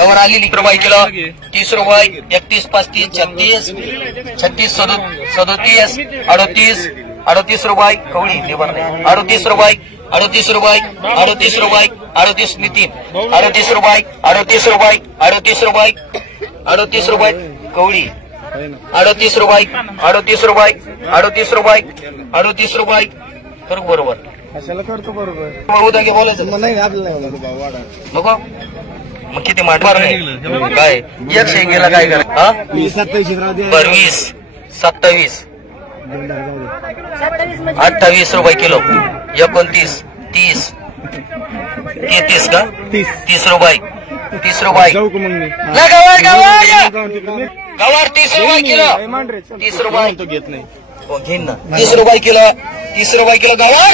गवर आलेली रुपये किलो 30 रुपये 31 35 36 36 37 38 38 रुपये कवळी लेबर नाही 38 रुपये 38 रुपये 38 रुपये 38 नितीन 38 रुपये 38 रुपये 38 रुपये 38 रुपये कवळी 38 रुपये 38 रुपये 38 रुपये 38 रुपये कर बरोबर कशाला करतो बरोबर उद्या घे बोलायचं नाही आपल्याला नको मग किती मांडणार नाही काय एक शेंगेला काय करा 20 27 28 रुपये किलो 29 30 33 का 30 रुपये 30 रुपये गवार 30 रुपये किलो 30 रुपये तो घेत नाही घेईन ना 30 रुपये किलो 30 रुपये किलो गवार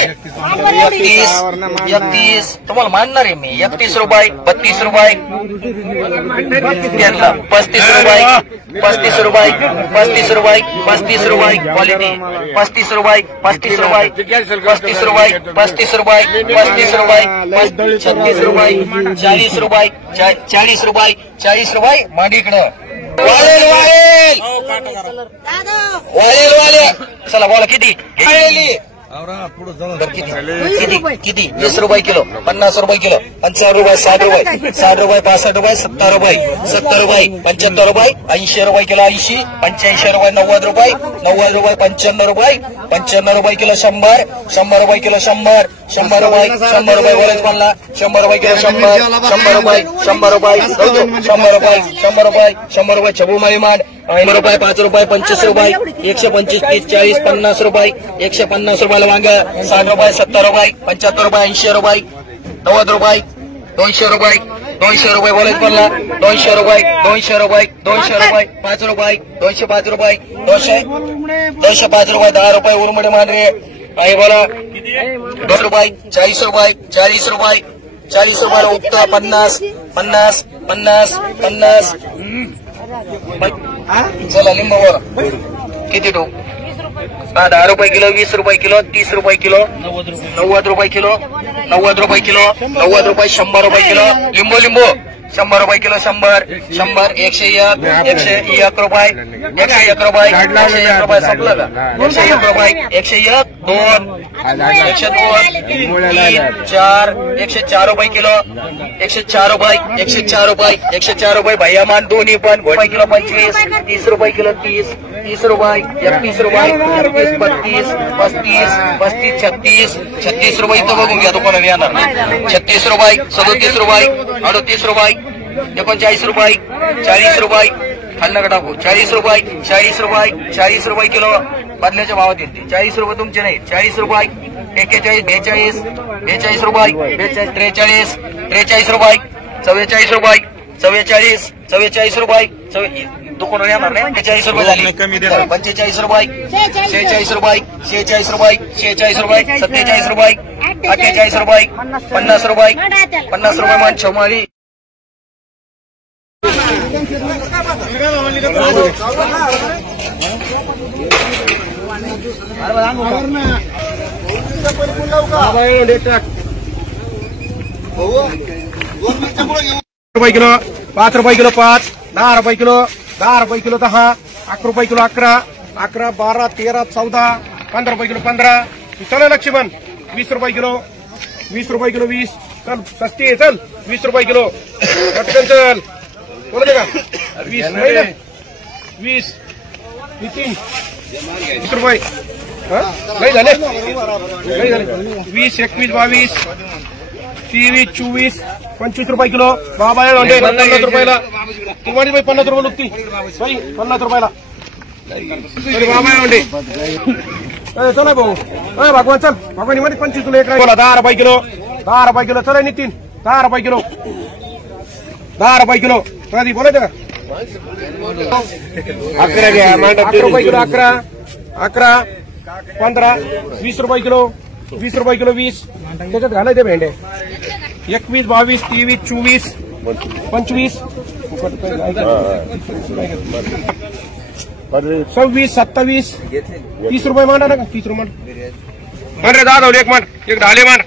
31 तुम्हाला मानणार आहे मी 31 रुपये 32 रुपये 35 रुपये 35 रुपये 35 रुपये 35 रुपये क्वालिटी 35 रुपये 35 रुपये 35 रुपये 35 रुपये 35 रुपये 36 रुपये 40 रुपये 40 रुपये 40 रुपये मांडीकडं वालेल वालेल वालेल वाले चला बोला किती किती 20 रुपये किलो 50 रुपये किलो 55 रुपये 60 रुपये 60 रुपये 65 रुपये 70 रुपये 70 रुपये 75 रुपये 80 रुपये किलो 80 85 रुपये 90 रुपये 90 रुपये 95 रुपये 95 रुपये किलो 100 100 रुपये किलो 100 100 रुपये 100 रुपये बोलायचं म्हणला 100 रुपये किलो 100 100 रुपये 100 रुपये 100 रुपये 100 रुपये 100 रुपये छबू माळी मांड 100 रुपये 5 रुपये 25 रुपये 125 30 40 50 रुपये 150 रुपयाला वांग 60 रुपये 70 रुपये 75 रुपये 80 रुपये 90 रुपये 200 रुपये 200 रुपये बोलायचं म्हणला 200 रुपये 200 रुपये 200 रुपये 5 रुपये 205 रुपये 205 रुपये 10 रुपये उरमडे मांडरे आहे बोला 2 रुपये 40 रुपये 40 रुपये 40 रुपयाला उगता 50 50 50 50 चला लिंबावर किती ठेवू 10 रुपये किलो 20 रुपये किलो 30 रुपये किलो 90 रुपये किलो 90 रुपये किलो 90 रुपये 100 रुपये किलो लिंबू लिंबू 100 रुपये किलो 100 100 101 101 रुपये 101 रुपये 101 रुपये संपलं का 101 रुपये 101 2 102 4 104 रुपये किलो 104 रुपये 104 रुपये 104 रुपये भैया मान दोन्ही पण रुपये किलो 25 30 रुपये किलो 30 30 रुपये 31 रुपये 31 32 35 35 36 36 रुपये इथं बघून घ्या तो कोणाला येणार नाही 36 रुपये 37 रुपये 38 रुपये 39 रुपये 40 रुपये खाल्लं टाकू 40 रुपये 40 रुपये 40 रुपये किलो बदल्याच्या भावात येते 40 रुपये तुमचे नाही 40 रुपये 41 42 रुपये 42 43 43 रुपये 44 रुपये 44 44 रुपये दुकानावर येणार नाही 43 रुपये झाली 45 रुपये 46 रुपये 46 रुपये 46 रुपये 47 रुपये 48 रुपये 50 रुपये 50 रुपये मान छमारी रुपये किलो 5 रुपये किलो 5 10 रुपये किलो 10 रुपये किलो 10 11 रुपये किलो 11 11 12 13 14 15 रुपये किलो 15 चल लक्ष्मण 20 रुपये किलो 20 रुपये किलो 20 चल सस्ती आहे चल 20 रुपये किलो पटकन चल बोलते का 20 20 नितीन 20 रुपये नाही झाले 20 21 22 23 24 25 रुपये किलो बाबा 50 रुपयाला तुम्हाला बाई 50 रुपये लुकती बाई 50 रुपयाला बाबा चला भाऊ भगवान चल भगवानी मध्ये 25 तुला एक बोला 10 रुपये किलो 10 रुपये किलो चला नितीन 10 रुपये किलो 10 रुपये किलो कधी बोलायचं का 11 घ्या 11 रुपये किलो 11 11 15 20 रुपये किलो 20 रुपये किलो 20 त्याच्यात घालायचे भेंडे 21 22 23 24 25 26 27 30 रुपये मांडा ना 30 रुपये मान रे दादा एक मान एक ढाले मान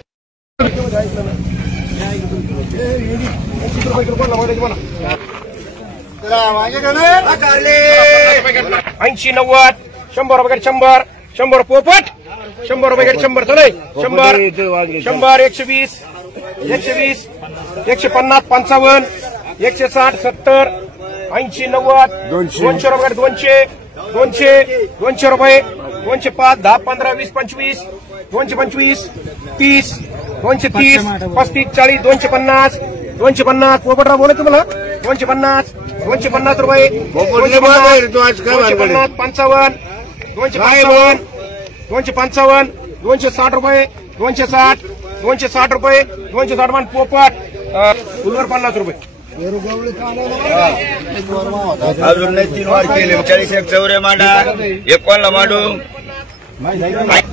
रुपये किलो कोणला मागायचं मला 80 90 100 रुपये 100 100 पोपट 100 रुपये 100 चले 100 100 120 120 150 55 160 70 80 90 200 रुपये 200 200 200 रुपये 205 10 15 20 25 225 30 230 35 40 250 250 पोपटराव बोला तुम्हाला 250 250 रुपये 250 55 255 255 260 रुपये 260 260 रुपये 260 मान पोपट फुलवर 50 रुपये अजून नाही 3 वार केले 40 एक चौरे मांडा एक कोणला मांडू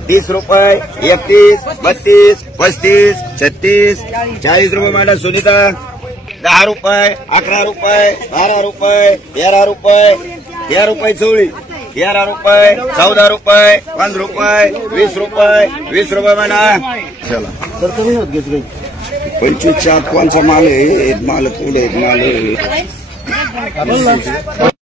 30 रुपये 31 32 35 36 40 रुपये मांडा सुनीता 10 रुपये 11 रुपये 12 रुपये 13 रुपये 13 रुपये चवळी 13 रुपये 14 रुपये 15 रुपये 20 रुपये 20 रुपये म्हणा चला तर तुम्ही होत घेतले 25 कोणचा माल आहे माल पुढे माल